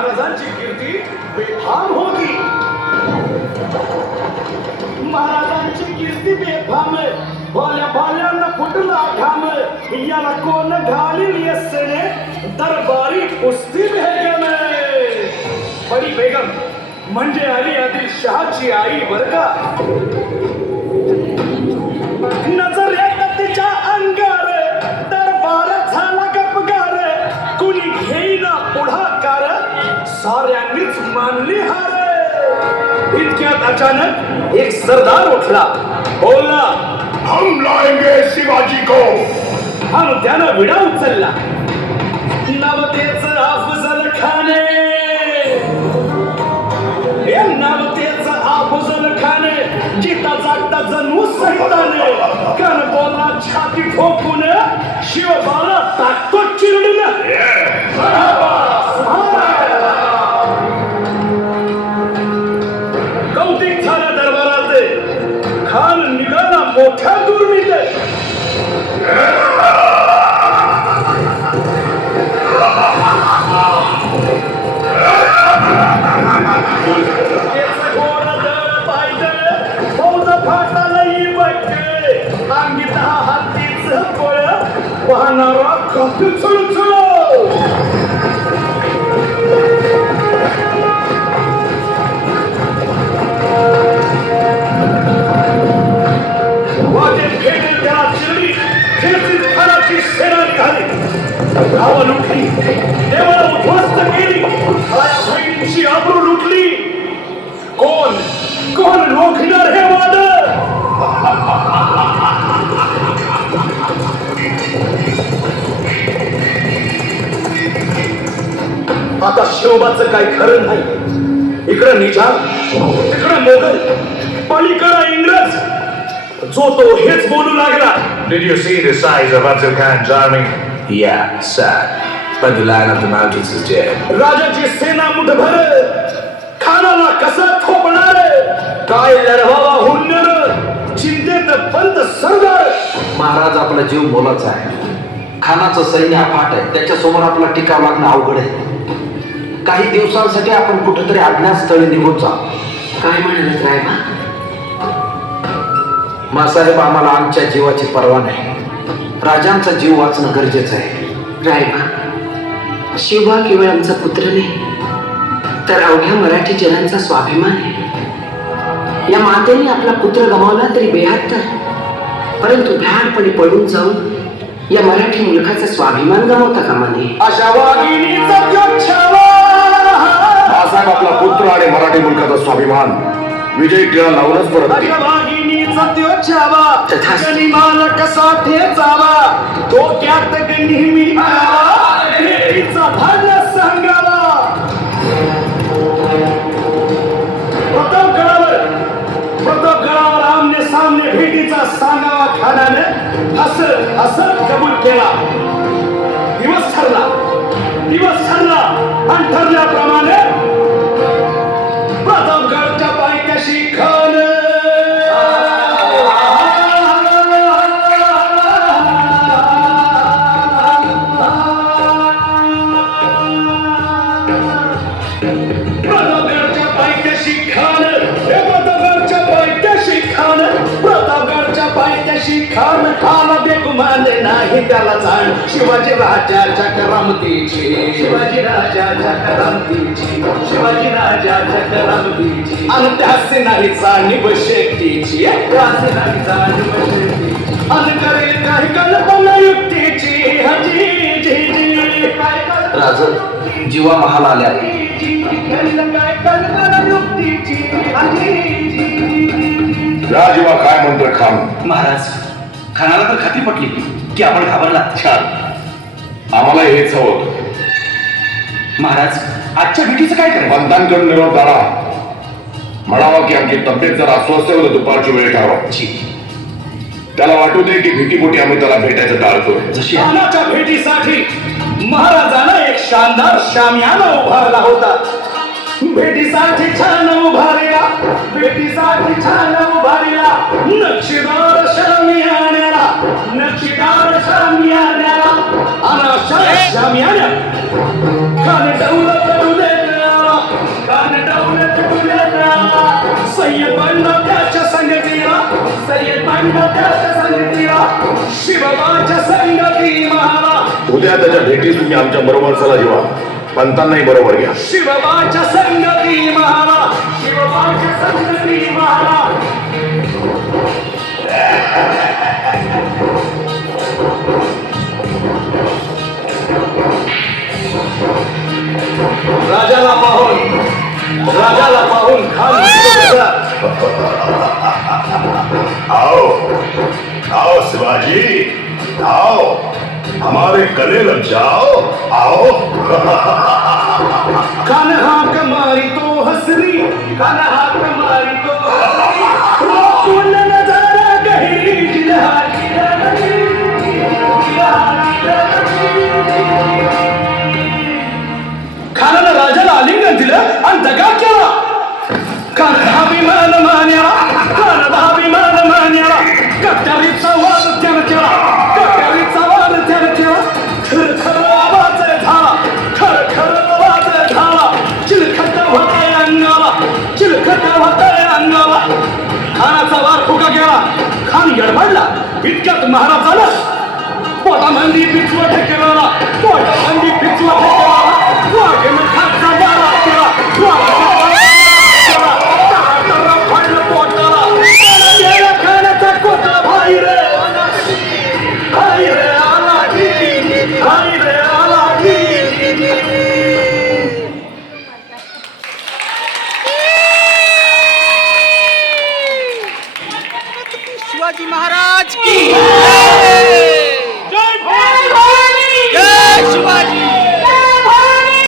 महाराजांची कीर्ती बेफाम होती. महाराजांची कीर्ती बेफाम, भोल्या भाल्यांना फुटला घाम, याला कोण घालील येसेने दरबारी कुस्ती बेगम. बडी बेगम म्हणजे अली आदिल शहाची आई बर का. नजर येत तिच्या अंगार, दरबार झाला गपगार, कुणी घेईना पुढाकार, साऱ्यांनीच मानली हार. इतक्यात अचानक एक सरदार उठला, बोलला, हम लाएंगे शिवाजी को. आणि त्यानं विडा उचलला. नवतेच अफजल खाने, नवतेच अफजल खाने, जिता जागता जणू सैताने, कण बोलला छाती ठोकून, शिवबाला टाकतो चिरडून. कौतिक झालं दरबाराचे. खान निघाला मोठ्या दुर्मित. वाहणारा कपी चळचळ. वाटेत भेटेल त्याला चिरडी खेचीत खानाची सेना निघाली. गावं लुटली, देवळं उद्ध्वस्त केली, आया बहिणींची आबरू लुटली. कोण कोण रोखणार हे वाद. आता शिवबाचं काही खरं नाही. इकडं निजाम, तिकडं मोगल, पलीकडं इंग्रज. जो तो हेच बोलू लागला. Did you see the size of Abdul Khan's army? Yeah, sad. But the Lion of the Mountains is dead. राजाची सेना मुठभर, खानाला कसा थोपणार, काय लढवावा हुन्नर, चिंतेत बंद सरदार. महाराज आपला जीव मोलाचा आहे. खानाचं सैन्य अफाट आहे, त्याच्यासमोर आपला टिकाव लागणं अवघड आहे. काही दिवसांसाठी आपण कुठेतरी अज्ञातस्थळी निघून जा. काय म्हणालात रायबा? मासाहेब, आम्हाला आमच्या जीवाची पर्वा नाही. राजांचा जीव वाचणं गरजेचं आहे. रायबा, शिवबा केवळ आमचा पुत्र नाही, तर अवघ्या मराठी जनांचा स्वाभिमान आहे. या मातेने आपला पुत्र गमावला तरी बेहत्तर, परंतु भ्याडपणे पडून जाऊन या मराठी मुलखाचा स्वाभिमान गमावता कामा नये. अशा वाघिणीचा जोच्छावा. बाळासाहेब आपला पुत्र आणि मराठी मुलखाचा स्वाभिमान विजय टिळा लावूनच परत अशा वाघिणीचा जोच्छावा, तथास्तु. गनिमाला कसा ठेचावा, डोक्यात नेहमी आवा, भेटीचा धान्य सांगावा. प्रतापगडावर आमने सामने भेटीचा सांगावा. खानाने हसत हसत कबूल केला. दिवस ठरला आणि ठरल्याप्रमाणे प्रतापगडच्या पायथ्याशी खान. प्रतापगडच्या पायथ्याशी खान, प्रतापगडच्या पायथ्याशी खान, प्रतापगडच्या पायथ्याशी खान. खाला बेगुमान नाही त्याला जाण शिवाजी राजाच्या करामतीची, शिवाजी राजाच्या करामतीची, शिवाजी राजाच्या करामतीची. आणि त्याचे नाही जाणीव शेतीची, त्याचे नाही जाणीव शेतीची. आणि करेल काही कल्पना युक्तीची. हजी जी जी काय राज, जीवा महाल आल्या. काय कल्पना युक्तीची. राजीवा काय म्हणतोय खान? महाराज, खानाला तर खात्री पटली की आपण घाबरला. छान, आम्हाला हेच हवं होतं. महाराज, आजच्या भेटीचं काय करायचं? पंतांकडून निरोप झाला. म्हणावा की आमची तब्येत जर अस्वस्थ होतं, दुपारची वेळ ठरवा. त्याला वाटू दे की भीतीपोटी आम्ही त्याला भेटायचं टाळतोय. जशी खानाच्या भेटीसाठी महाराजांना एक शानदार शामियाना उभारला होता. भेटीसाठी छान उभारला, भेटीसाठी छान उभारला. नक्षीदार शामियान्याला, नक्षीदार शामियान्याला. अनाशा शामियान्या खाली दौलत करू दे त्याच्या संगतीला शिवबाच्या संगती मला उद्या त्याच्या भेटी तुम्ही आमच्या बरोबर चला जेव्हा पंतांनाही बरोबर घ्या शिवबाच्या संगती मला शिवबाच्या संगती मला राजाला पाहून खान आओ आओ शिवाजी आओ हमारे गले लग जाओ आओ खान हाक मारी तो हसरी खान हाक मारी तो हसरी रोकुन नजारा गहिरी जिल्हाची खानानं राजाला आलिंगन दिलं आणि दगा केला खानाचा अभिमान मान्याला खानाचा अभिमान मान्याला कट्यारीचा वाद त्यानं केला कट्यारीचा वाद त्यानं केला खर आवाज झाला खर आवाज झाला चिलखत होतंय अंगाला चिलखत होतंय अंगाला खानाचा वार फुका गेला खान गडबडला इतक्यात महाराजाला पोटामंदी पिचवा ठेकेला पोटामंदी पिचवा ठेकेला वाघेनं खाचा मारा केला वाघेनं केला तारा फाडलं पोटाला गेला खानाचा कोटा भाई रे आला की शिवाजी महाराज की